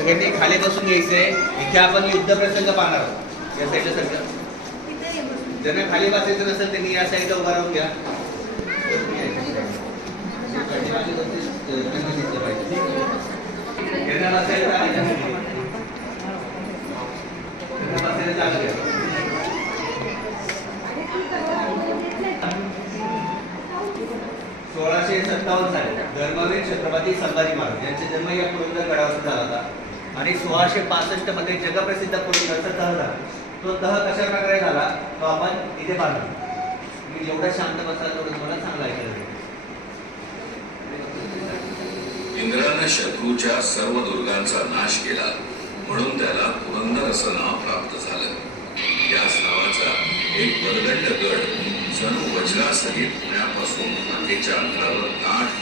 सगळ्यांनी खाली बसून घ्यायचंय. इथे आपण युद्ध प्रसंग पाहणार आहोत. या साईडला सगळं ज्यांना खाली बसायचं नसेल त्यांनी या साईडला उभा राहून घ्या. त्यांना बसायला जागा घ्या. 1657 साली धर्मवीर छत्रपती संभाजी महाराज यांचा जन्म या पुरंदर गडावर झाला होता आणि 1665 मध्ये जगप्रसिद्ध पुरंदरचा तह झाला. तो तह कशा प्रकारे झाला तो आपण इथे पाहतो. मी जेवढं शांत बसाल तेवढं तुम्हाला चांगलं ऐकायला मिळेल. इंद्राने शत्रूच्या सर्व दुर्गांचा नाश केला म्हणून त्याला पुरंदर असं नाव प्राप्त झालं. याच नावाचा एक बलदंड गड जणू वज्रासहित पुण्यापासून हाकेच्या अंतरावर 8